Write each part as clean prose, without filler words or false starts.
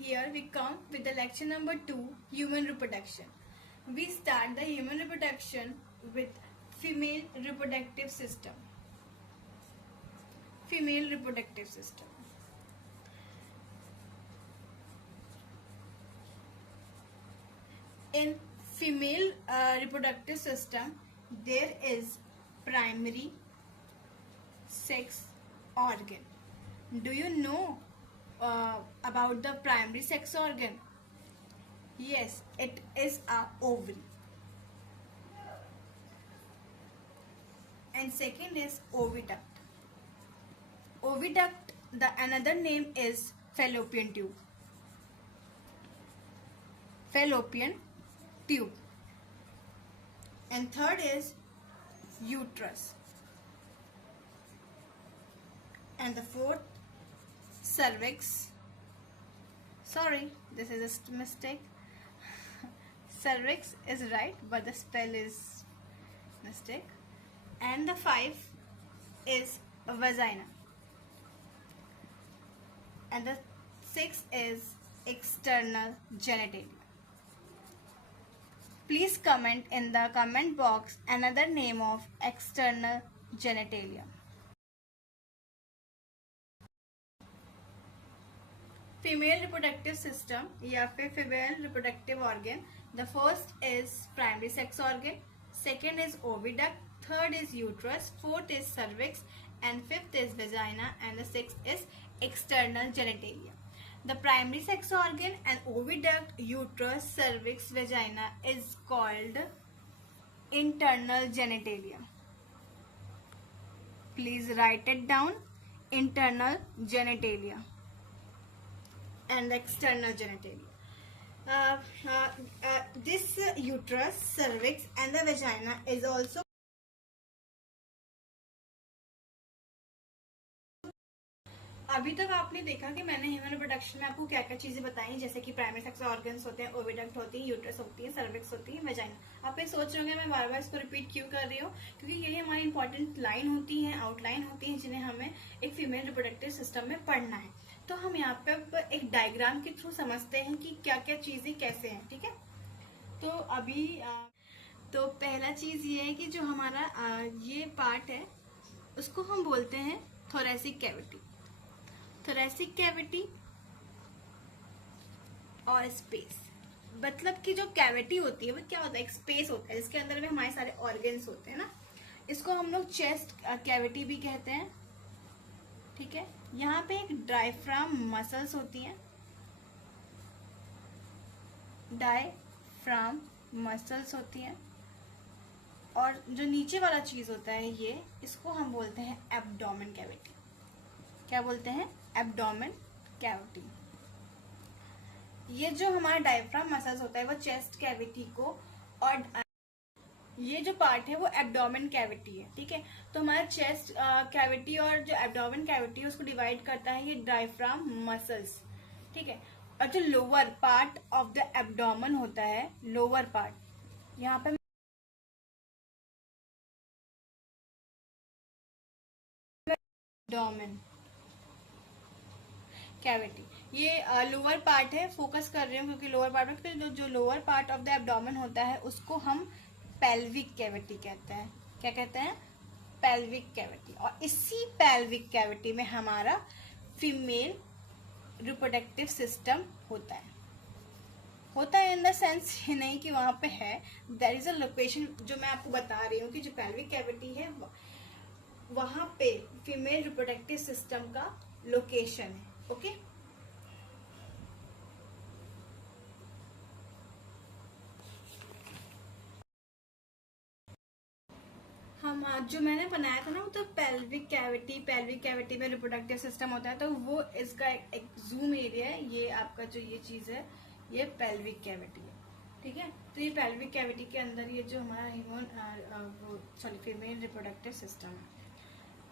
here we come with the lecture number 2, human reproduction. We start the human reproduction with female reproductive system. Female reproductive system. In female reproductive system, there is primary sex organ. Do you know about the primary sex organ? Yes, it is a ovary. And second is oviduct. Oviduct, the another name is fallopian tube. Fallopian tube. And third is uterus. And the fourth, cervix. Sorry, this is a mistake. Cervix is right, but the spell is mistake. And the 5 is vagina. And the 6 is external genitalia. Please comment in the comment box another name of external genitalia. Female reproductive system या फिर female reproductive organ. The first is primary sex organ, second is oviduct, third is uterus, fourth is cervix, and fifth is vagina, and the sixth is external genitalia. The primary sex organ and oviduct, uterus, cervix, vagina is called internal genitalia. Please write it down. Internal genitalia and external genitalia. This uterus, cervix and the vagina is also अभी तक आपने देखा कि मैंने human reproduction में आपको क्या क्या चीजें बताई, जैसे कि प्राइमरी सेक्स ऑर्गन्स होते हैं, ओविडक्ट होती है, यूट्रस होती है, सर्विक्स होती है, वेजाइना। आप ये सोच रहे होंगे मैं बार बार इसको रिपीट क्यों कर रही हूँ, क्योंकि यही हमारी इंपॉर्टेंट लाइन होती है, आउटलाइन होती है, जिन्हें हमें एक फीमेल रिप्रोडक्टिव सिस्टम में पढ़ना है। तो हम यहाँ पे एक डायग्राम के थ्रू समझते हैं कि क्या क्या चीजें कैसे हैं। ठीक है, तो अभी तो पहला चीज ये है कि जो हमारा ये पार्ट है उसको हम बोलते हैं थोरेसिक कैविटी। थोरेसिक कैविटी और स्पेस, मतलब कि जो कैविटी होती है वो क्या होता है, एक स्पेस होता है जिसके अंदर में हमारे सारे ऑर्गन्स होते हैं ना, इसको हम लोग चेस्ट कैविटी भी कहते हैं। ठीक है, यहाँ पे एक डायफ्राम मसल्स होती हैं, डायफ्राम मसल्स होती हैं, और जो नीचे वाला चीज होता है ये, इसको हम बोलते हैं एब्डोमेन कैविटी। क्या बोलते हैं? Abdomen cavity. ये जो हमारा डायफ्राम मसल्स होता है वो चेस्ट कैविटी को, और ये जो पार्ट है वो एब्डोमेन कैविटी है। ठीक है, तो हमारा चेस्ट कैविटी और जो एब्डोमेन कैविटी है उसको डिवाइड करता है ये डायफ्राम मसल्स। ठीक है, और जो lower part of the abdomen होता है, लोअर पार्ट, यहाँ पे एब्डोमेन कैविटी, ये लोअर पार्ट है, फोकस कर रही हूँ क्योंकि लोअर पार्ट में जो lower part of the abdomen होता है उसको हम पेल्विक कैविटी कहते हैं। क्या कहते हैं? Pelvic cavity. और इसी पेल्विक कैविटी में हमारा फीमेल रिप्रोडक्टिव सिस्टम होता है इन द सेंस ही नहीं कि वहां पे है, देयर इज अ लोकेशन जो मैं आपको बता रही हूँ कि जो पेल्विक कैविटी है वहां पे फीमेल रिप्रोडक्टिव सिस्टम का लोकेशन है। ओके, हम जो मैंने बनाया था ना वो तो पेल्विक कैविटी में रिप्रोडक्टिव सिस्टम होता है, तो वो इसका एक जूम एरिया है। ये आपका जो ये चीज है ये पेल्विक कैविटी है। ठीक है, तो ये पेल्विक कैविटी के अंदर ये जो हमारा फीमेल रिप्रोडक्टिव सिस्टम है,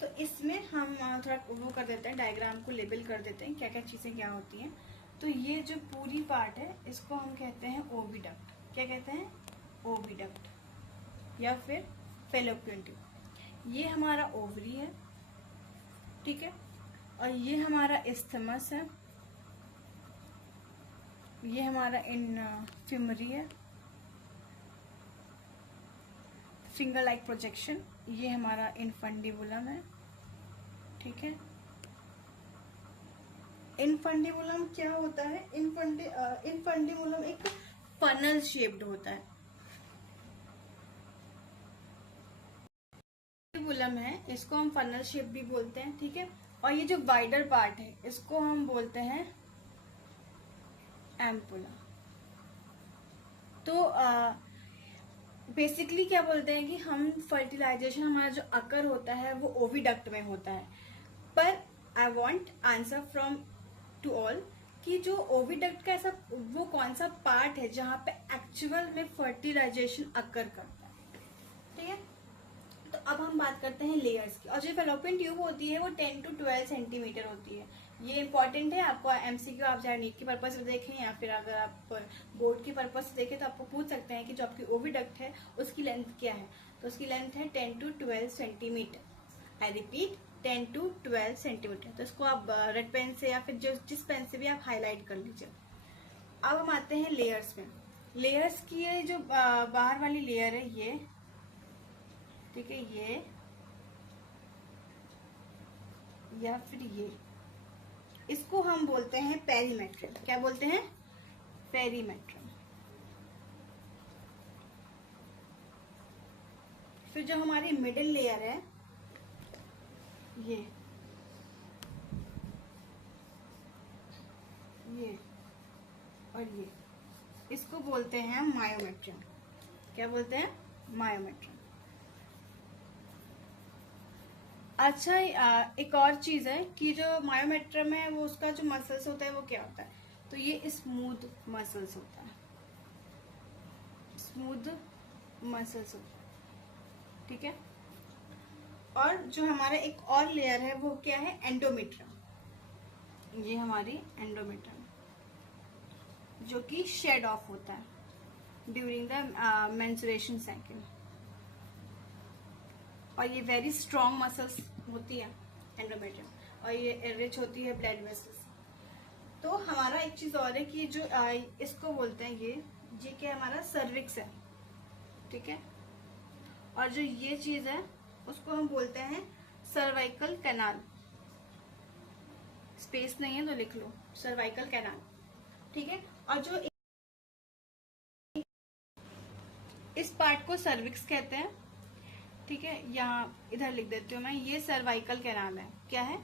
तो इसमें हम थोड़ा वो कर देते हैं, डायग्राम को लेबल कर देते हैं क्या क्या चीजें क्या होती हैं। तो ये जो पूरी पार्ट है इसको हम कहते हैं ओविडक्ट। क्या कहते हैं? ओविडक्ट या फिर फैलोपियन ट्यूब। ये हमारा ओवरी है। ठीक है, और ये हमारा इस्थमस है, ये हमारा इन फिमरी है, फिंगर लाइक प्रोजेक्शन। ये हमारा इनफंडिबुलम है, ठीक है। इनफंडिबुलम क्या होता है? इनफंडिबुलम एक फनल शेप्ड होता है। बुलम है, इसको हम फनल शेप भी बोलते हैं, ठीक है। और ये जो वाइडर पार्ट है इसको हम बोलते हैं एम्पुला। तो बेसिकली क्या बोलते हैं कि हम फर्टिलाइजेशन हमारा जो अकर होता है वो ओविडक्ट में होता है। पर I want answer from to all कि जो ओविडक्ट का ऐसा वो कौन सा पार्ट है जहां पे एक्चुअल में फर्टिलाइजेशन अकर करता है, ठीक है। तो अब हम बात करते हैं लेयर्स की। और जो फेलोपियन ट्यूब होती है वो 10 to 12 सेंटीमीटर होती है। ये इंपॉर्टेंट है, आपको एमसीक्यू आप चाहे नीट के पर्पज से देखें या फिर अगर आप बोर्ड के पर्पज से देखें तो आपको पूछ सकते हैं कि जो आपकी ओविडक्ट है उसकी लेंथ क्या है। तो उसकी लेंथ है 10 to 12 centimetre. I repeat 10 to 12 centimetre. तो इसको आप रेड पेन से या फिर जिस पेन से भी आप हाईलाइट कर लीजिए। अब हम आते हैं लेयर्स में। लेयर्स की ये जो बाहर वाली लेयर है ये, ठीक है, ये या फिर ये, इसको हम बोलते हैं पेरीमेट्रम। क्या बोलते हैं? पेरीमेट्रम। फिर जो हमारी मिडिल लेयर है ये और ये, इसको बोलते हैं मायोमेट्रम। क्या बोलते हैं? मायोमेट्रम। अच्छा, एक और चीज है कि जो मायोमेट्रम है वो उसका जो मसल्स होता है वो क्या होता है? तो ये स्मूथ मसल्स होता है, स्मूथ मसल्स होता है, ठीक है। और जो हमारा एक और लेयर है वो क्या है? एंडोमेट्रियम। ये हमारी एंडोमेट्रियम जो कि शेड ऑफ होता है ड्यूरिंग द मेंस्ट्रुएशन साइकिल। और ये वेरी स्ट्रॉन्ग मसल्स होती है एंडोमेट्रियम, और ये एनरिच होती है ब्लड वेसल्स। तो हमारा एक चीज और है कि जो इसको बोलते हैं ये क्या हमारा सर्विक्स है, ठीक है। और जो ये चीज है उसको हम बोलते हैं सर्वाइकल कैनाल। स्पेस नहीं है तो लिख लो सर्वाइकल कैनाल, ठीक है। और जो इस पार्ट को सर्विक्स कहते हैं, ठीक है। यहाँ इधर लिख देती हूँ मैं, ये सर्वाइकल कैनाल है। क्या है?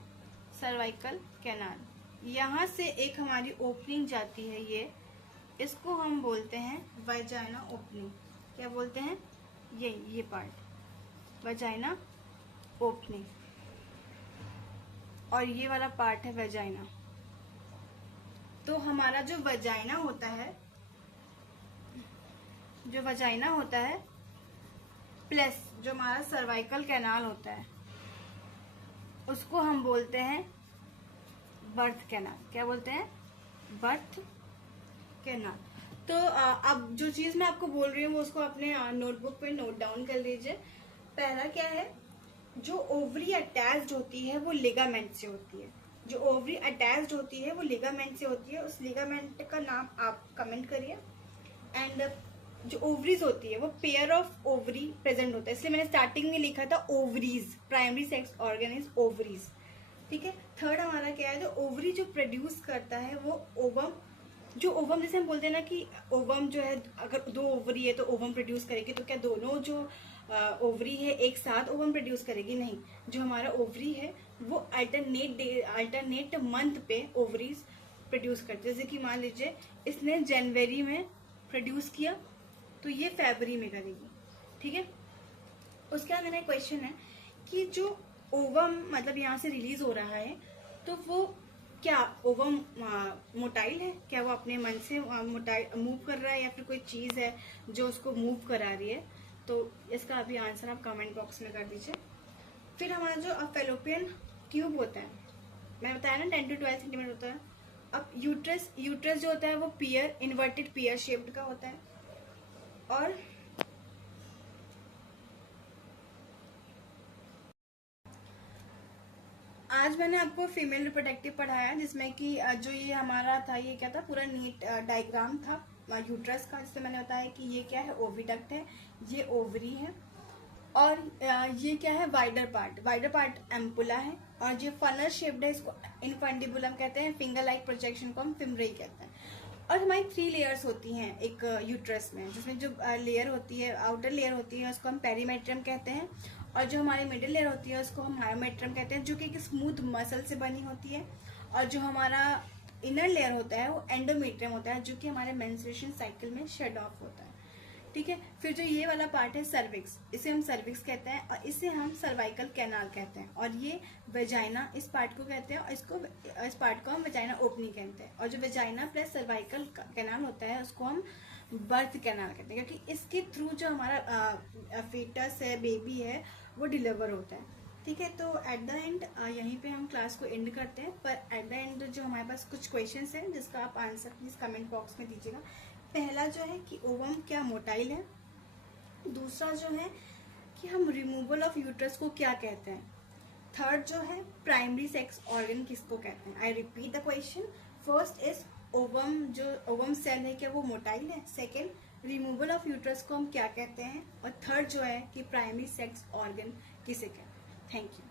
Cervical canal. यहाँ से एक हमारी ओपनिंग जाती है, इसको हम बोलते हैं वजाइना ओपनिंग। क्या बोलते हैं? ये पार्ट वजाइना ओपनिंग। और ये वाला पार्ट है वजाइना। तो हमारा जो वजाइना होता है प्लस जो हमारा सर्वाइकल कैनाल होता है उसको हम बोलते हैं बर्थ कैनाल। क्या बोलते हैं? Birth canal. तो अब जो चीज मैं आपको बोल रही हूँ वो उसको अपने नोटबुक पे नोट डाउन कर लीजिए। पहला क्या है? जो ओवरी अटैच्ड होती है वो लिगामेंट से होती है। जो ओवरी अटैच्ड होती है वो लिगामेंट से होती है। उस लिगामेंट का नाम आप कमेंट करिए। एंड जो ओवरीज होती है वो पेयर ऑफ ओवरी प्रेजेंट होता है, इसलिए मैंने स्टार्टिंग में लिखा था ovaries. Primary sex organ is ovaries, ठीक है। थर्ड हमारा क्या है? जो ओवरी जो प्रोड्यूस करता है वो ओवम। जो ओवम जैसे हम बोलते हैं ना कि ओवम जो है अगर 2 ओवरी है तो ओवम प्रोड्यूस करेगी, तो क्या दोनों जो ओवरी है एक साथ ओवम प्रोड्यूस करेगी? नहीं। जो हमारा ओवरी है वो अल्टरनेट मंथ पे ओवरीज प्रोड्यूस करते हैं। जैसे कि मान लीजिए इसने जनवरी में प्रोड्यूस किया तो ये फरवरी में करेगी, ठीक है। उसके बाद मेरा क्वेश्चन है कि जो ओवम मतलब यहाँ से रिलीज हो रहा है तो वो क्या ओवम मोटाइल है? क्या वो अपने मन से मूव कर रहा है या फिर कोई चीज है जो उसको मूव करा रही है? तो इसका अभी आंसर आप कमेंट बॉक्स में कर दीजिए। फिर हमारा जो फेलोपियन ट्यूब होता है, मैं बताया ना 10 to 12 सेंटीमीटर होता है। अब यूट्रस जो होता है वो इन्वर्टेड पियर शेप्ड का होता है। और आज मैंने आपको फीमेल रिप्रोडक्टिव पढ़ाया, जिसमें कि जो ये हमारा था, ये क्या था, पूरा नीट डायग्राम था यूट्रस का, जिसमें मैंने बताया कि ये क्या है, ओविडक्ट है, ये ओवरी है, और ये क्या है, वाइडर पार्ट एम्पुला है, और जो फनल शेप्ड है इसको इनफंडिबुलम कहते हैं, फिंगर लाइक प्रोजेक्शन को हम फिमरे कहते हैं। और हमारी 3 लेयर्स होती हैं एक यूट्रस में, जिसमें जो लेयर होती है, आउटर लेयर होती है, उसको हम पेरीमेट्रियम कहते हैं, और जो हमारी मिडिल लेयर होती है उसको हम मायोमेट्रियम कहते हैं, जो कि एक स्मूथ मसल से बनी होती है, और जो हमारा इनर लेयर होता है वो एंडोमेट्रियम होता है, जो कि हमारे मेंस्ट्रुएशन साइकिल में शेड ऑफ होता है। ठीक है, फिर जो ये वाला पार्ट है सर्विक्स, इसे हम सर्विक्स कहते हैं, और इसे हम सर्वाइकल कैनाल कहते हैं, और ये वेजाइना इस पार्ट को कहते हैं, और इस पार्ट को हम वेजाइना ओपनिंग कहते हैं, और जो वेजाइना प्लस सर्वाइकल कैनाल होता है उसको हम बर्थ कैनाल कहते हैं, क्योंकि इसके थ्रू जो हमारा फीटस है, बेबी है, वो डिलीवर होता है। ठीक है, तो एट द एंड यहीं पे हम क्लास को एंड करते हैं, पर एट द एंड जो हमारे पास कुछ क्वेश्चंस हैं जिसका आप आंसर प्लीज कमेंट बॉक्स में दीजिएगा। पहला जो है कि ओवम क्या मोटाइल है, दूसरा जो है कि हम रिमूवल ऑफ यूट्रस को क्या कहते हैं, थर्ड जो है प्राइमरी सेक्स ऑर्गन किसको कहते हैं। I repeat the question, first is ovum, जो ओवम सेल है क्या वो मोटाइल है, सेकेंड रिमूवल ऑफ यूट्रस को हम क्या कहते हैं, और थर्ड जो है कि प्राइमरी सेक्स ऑर्गन किसे कहते हैं। Thank you.